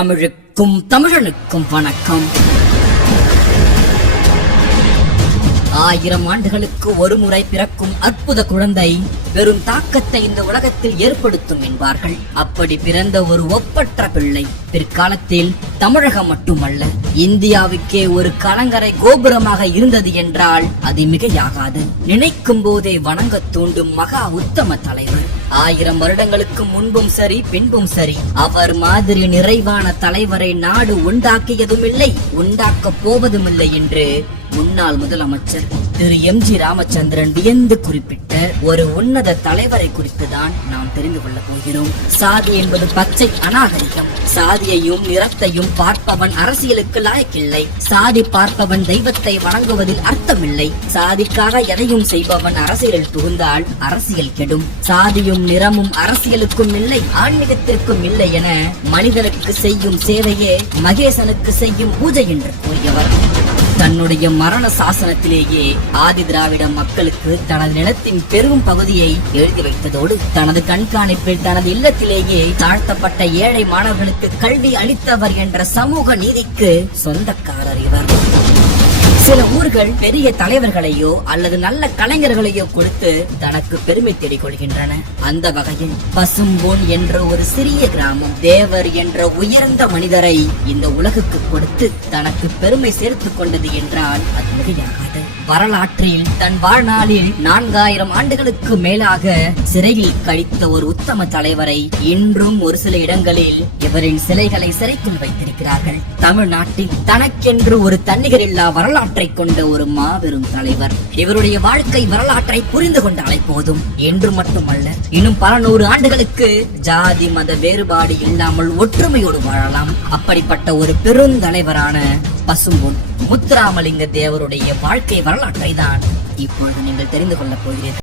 தமிழுக்கும் தமிழனுக்கும் வணக்கம். 1000 ஆண்டுகளுக்கு ஒரு முறை பிறக்கும் அற்புத குழந்தை பெரும் தாக்கத்தை இந்த உலகத்தில் ஏற்படுத்தும் என்பார்கள். அப்படி பிறந்த ஒரு ஒப்பற்ற பிள்ளை பிற்காலத்தில் தமிழகம் மட்டுமல்ல இந்தியாவுக்கே ஒரு கலங்கரை கோபுரமாக இருந்தது என்றால் அது மிகையாகாது. நினைக்கும் போதே வணங்க தூண்டும் மகா உத்தம தலைவர். 1000 வருடங்களுக்கு முன்பும் சரி பின்பும் சரி அவர் மாதிரி நிறைவான தலைவரை நாடு உண்டாக்கியதும் இல்லை, உண்டாக்க போவதும் இல்லை என்று முன்னாள் முதலமைச்சர் திரு எம்.ஜி. ராமச்சந்திரன் வியந்து குறிப்பிட்ட ஒரு உன்னத தலைவரை குறித்துதான் நாம் தெரிந்து கொள்ள போகிறோம். சாதி என்பது பச்சை அநாகரிகம். சாதியையும் நிறத்தையும் பார்ப்பவன் அரசியலுக்கு லாயக்கில்லை. சாதி பார்ப்பவன் தெய்வத்தை வணங்குவதில் அர்த்தமில்லை. சாதிக்காக எதையும் செய்பவன் அரசியலில் புகுந்தால் அரசியல் கெடும். சாதியும் நிறமும் அரசியலுக்கும் இல்லை, ஆன்மீகத்திற்கும் இல்லை என மனிதனுக்கு செய்யும் சேவையே மகேசனுக்கு செய்யும் பூஜை என்று கூறியவர். தன்னுடைய மரண சாசனத்திலேயே ஆதி திராவிட மக்களுக்கு தனது நிலத்தின் பெரும் பகுதியை எழுதி வைத்ததோடு தனது கண்காணிப்பில் தனது இல்லத்திலேயே தாழ்த்தப்பட்ட ஏழை மாணவர்களுக்கு கல்வி அளித்தவர் என்ற சமூக நீதிக்கு சொந்தக்காரர் இவர். சில ஊர்கள் பெரிய தலைவர்களையோ அல்லது நல்ல கலைஞர்களையோ கொடுத்து தனக்கு பெருமை தேடிக் கொள்கின்றன. அந்த வகையில் பசும்பொன் என்ற ஒரு சிறிய கிராமம் தேவர் என்ற உயர்ந்த மனிதரை இந்த உலகுக்கு கொடுத்து தனக்கு பெருமை சேர்த்துக் கொண்டது என்றால் அது மிகையாகாது. வரலாற்றில் தன் வாழ்நாளில் 4000 ஆண்டுகளுக்கு மேலாக சிறையில் கழித்த ஒரு உத்தம தலைவரை இன்றும் ஒரு சில இடங்களில் இவரின் சிலைகளை சிறைக்குள் வைத்திருக்கிறார்கள். தமிழ்நாட்டில் தனக்கென்று ஒரு தன்னிகரில்லா வரலாற்றை கொண்ட ஒரு மாபெரும் தலைவர். இவருடைய வாழ்க்கை வரலாற்றை புரிந்து கொண்டாலே போதும். என்று மட்டுமல்ல, இன்னும் பல 100 ஆண்டுகளுக்கு ஜாதி மத வேறுபாடு இல்லாமல் ஒற்றுமையோடு வாழலாம். அப்படிப்பட்ட ஒரு பெருந்தலைவரான பசும்பொன் முத்துராமலிங்க தேவருடைய வாழ்க்கை வரலாற்றை தான் இப்பொழுது நீங்கள் தெரிந்து கொள்ளப் போகிறீர்கள்.